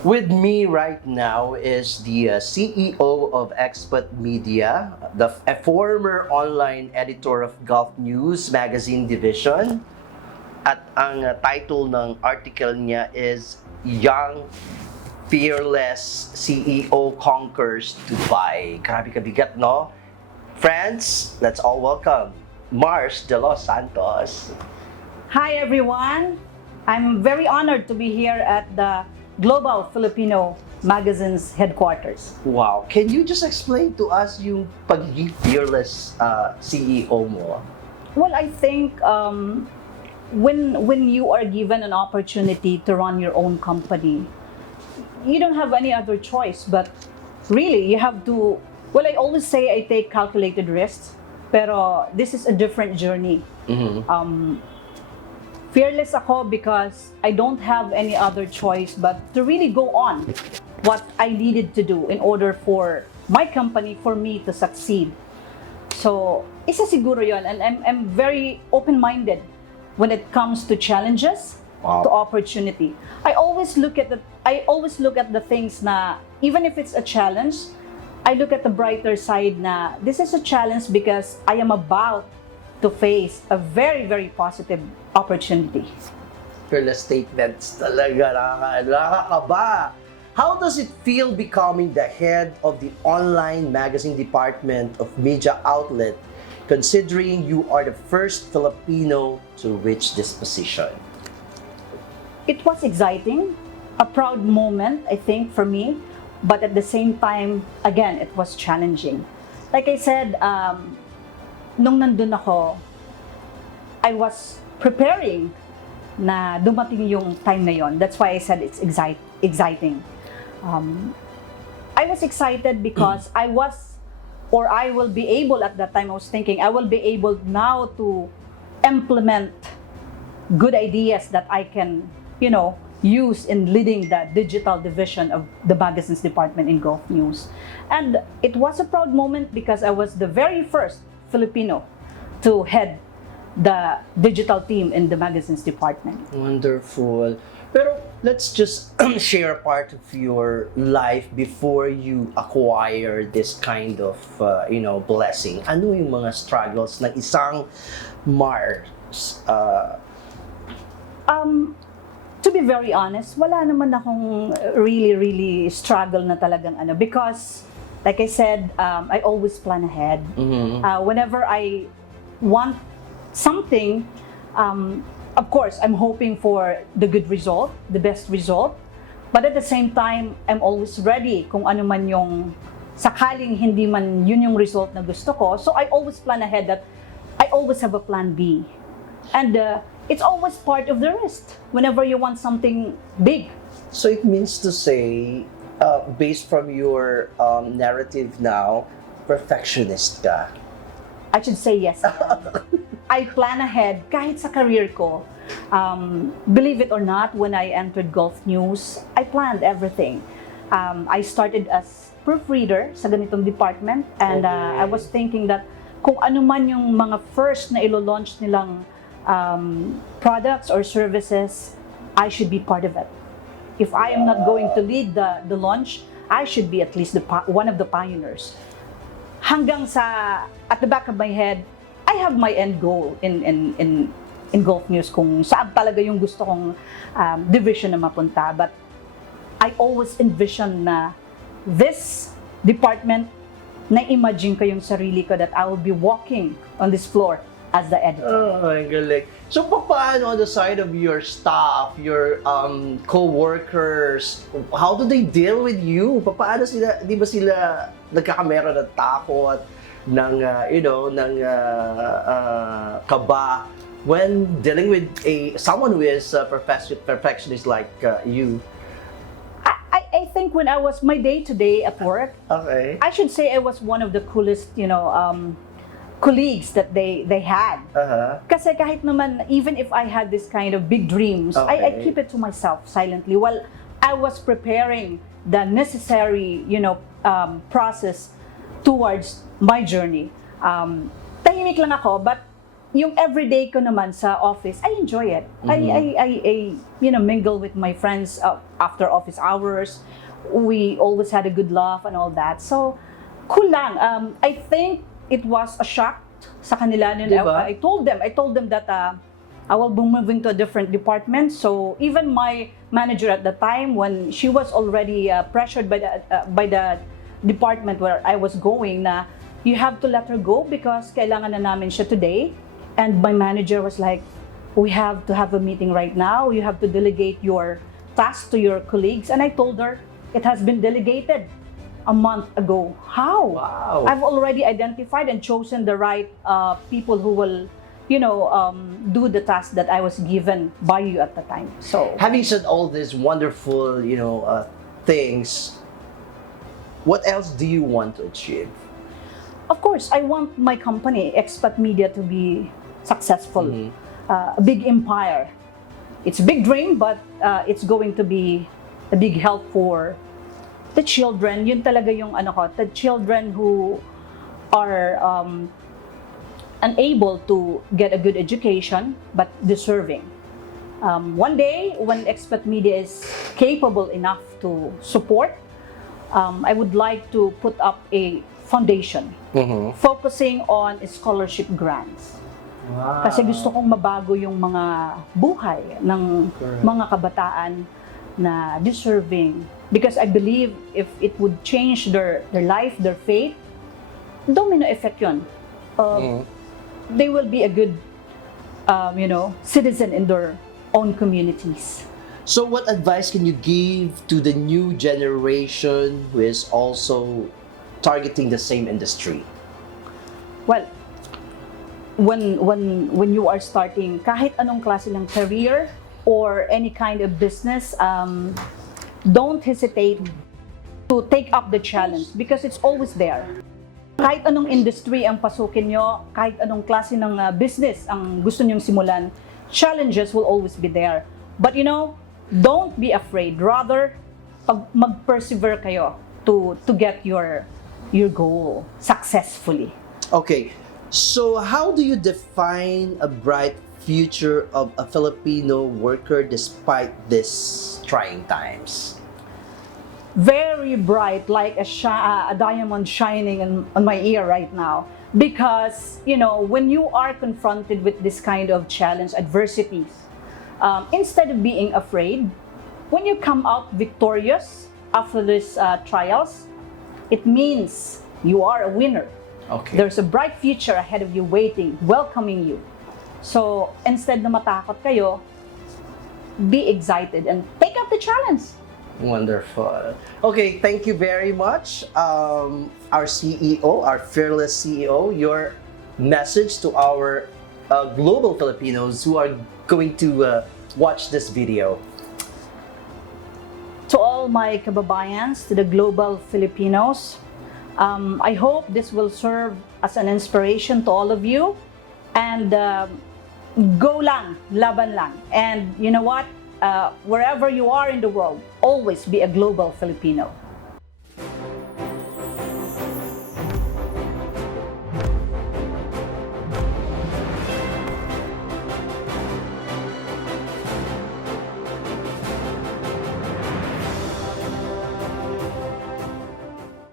With me right now is the CEO of Expert Media, a former online editor of Gulf News Magazine Division. At ang title ng article niya is Young Fearless CEO Conquers Dubai. Grabe kabigat, no? Friends, let's all welcome Mars Delos Santos. Hi everyone! I'm very honored to be here at the Global Filipino Magazine's headquarters. Wow. Can you just explain to us yung pagiging fearless CEO mo? Well, I think when you are given an opportunity to run your own company, you don't have any other choice, but really you have to, well, I always say I take calculated risks, pero this is a different journey. Fearless ako because I don't have any other choice but to really go on what I needed to do in order for my company, for me to succeed. So, isa siguro yon, and I'm very open-minded when it comes to challenges, Wow. to opportunity. I always look at the things na even if it's a challenge, I look at the brighter side na this is a challenge because I am about to face a very, very positive opportunity. Fearless statements talaga, nakakaba. How does it feel becoming the head of the online magazine department of media outlet, considering you are the first Filipino to reach this position? It was exciting, a proud moment, I think, for me, but at the same time, again, it was challenging. Like I said, nung nandun ako, I was preparing na dumating yung time na yon. That's why I said it's exciting. I was excited because I will be able, at that time I was thinking, I will be able now to implement good ideas that I can, use in leading the digital division of the magazines department in Gulf News. And it was a proud moment because I was the very first Filipino to head the digital team in the magazines department. Wonderful. Pero let's just share a part of your life before you acquire this kind of, blessing. Ano yung mga struggles ng isang Mars? To be very honest, wala naman akong really struggle na talagang because like I said, I always plan ahead. Whenever I want something, of course, I'm hoping for the good result, the best result. But at the same time, I'm always ready kung ano man yung sakaling hindi man yun yung result na gusto ko. So I always plan ahead that I always have a plan B. And it's always part of the risk whenever you want something big. So it means to say, based from your narrative now, perfectionist ka. I should say yes. I plan ahead kahit sa career ko. Believe it or not, when I entered Gulf News, I planned everything. I started as proofreader sa ganitong department, and I was thinking that kung ano man yung mga first na ilo-launch nilang products or services, I should be part of it. If I am not going to lead the launch, I should be at least one of the pioneers. Hanggang sa, at the back of my head, I have my end goal in Gulf News kung saan talaga yung gusto kong division na mapunta. But I always envision na this department, na-imagine ko yung sarili ko that I will be walking on this floor as the editor. Oh my galing. So paano on the side of your staff, your co-workers, how do they deal with you? Paano sila, di ba sila nagkakamera ng takot, ng kaba when dealing with someone who is perfectionist like you? I think when I was my day-to-day at work, Okay. I should say I was one of the coolest, colleagues that they had. Kasi kahit naman, even if I had this kind of big dreams, I keep it to myself silently while I was preparing the necessary, process towards my journey. Tahimik lang ako, but yung everyday ko naman sa office, I enjoy it. I mingle with my friends after office hours. We always had a good laugh and all that. So, cool lang. I think it was a shock sa kanila. Diba? I told them that I will be moving to a different department. So, even my manager at the time, when she was already pressured by the department where I was going, na you have to let her go because kailangan na namin siya today. And my manager was like, we have to have a meeting right now. You have to delegate your task to your colleagues. And I told her, it has been delegated a month ago. How? Wow. I've already identified and chosen the right people who will, do the task that I was given by you at the time. So, Having said all these wonderful, things, what else do you want to achieve? of course, I want my company, Expat Media, to be successful. A big empire. It's a big dream, but it's going to be a big help for the children. Yun talaga yung the children who are unable to get a good education, but deserving. One day, when Expat Media is capable enough to support, I would like to put up a foundation focusing on scholarship grants. Wow. Kasi gusto kong mabago yung mga buhay ng mga kabataan na deserving. Because I believe if it would change their life, their fate, domino effect yun. They will be a good, citizen in their own communities. So what advice can you give to the new generation who is also targeting the same industry? Well, when you are starting kahit anong klase ng career or any kind of business, don't hesitate to take up the challenge because it's always there. Kahit anong industry ang pasukin nyo, kahit anong klase ng business ang gusto nyong simulan, challenges will always be there. But don't be afraid. Rather, mag-persevere kayo to get your goal successfully. Okay, so how do you define a bright future of a Filipino worker despite these trying times? Very bright, like a diamond shining on my ear right now. Because, when you are confronted with this kind of challenge, adversities, instead of being afraid, when you come out victorious after these trials, it means you are a winner. Okay. There's a bright future ahead of you waiting, welcoming you. So, instead na matakot kayo, be excited and take up the challenge. Wonderful. Okay, thank you very much, our CEO, our fearless CEO. Your message to our global Filipinos who are going to watch this video. To all my kababayans, to the global Filipinos, I hope this will serve as an inspiration to all of you. And go lang, laban lang. And you know what? Wherever you are in the world, always be a global Filipino.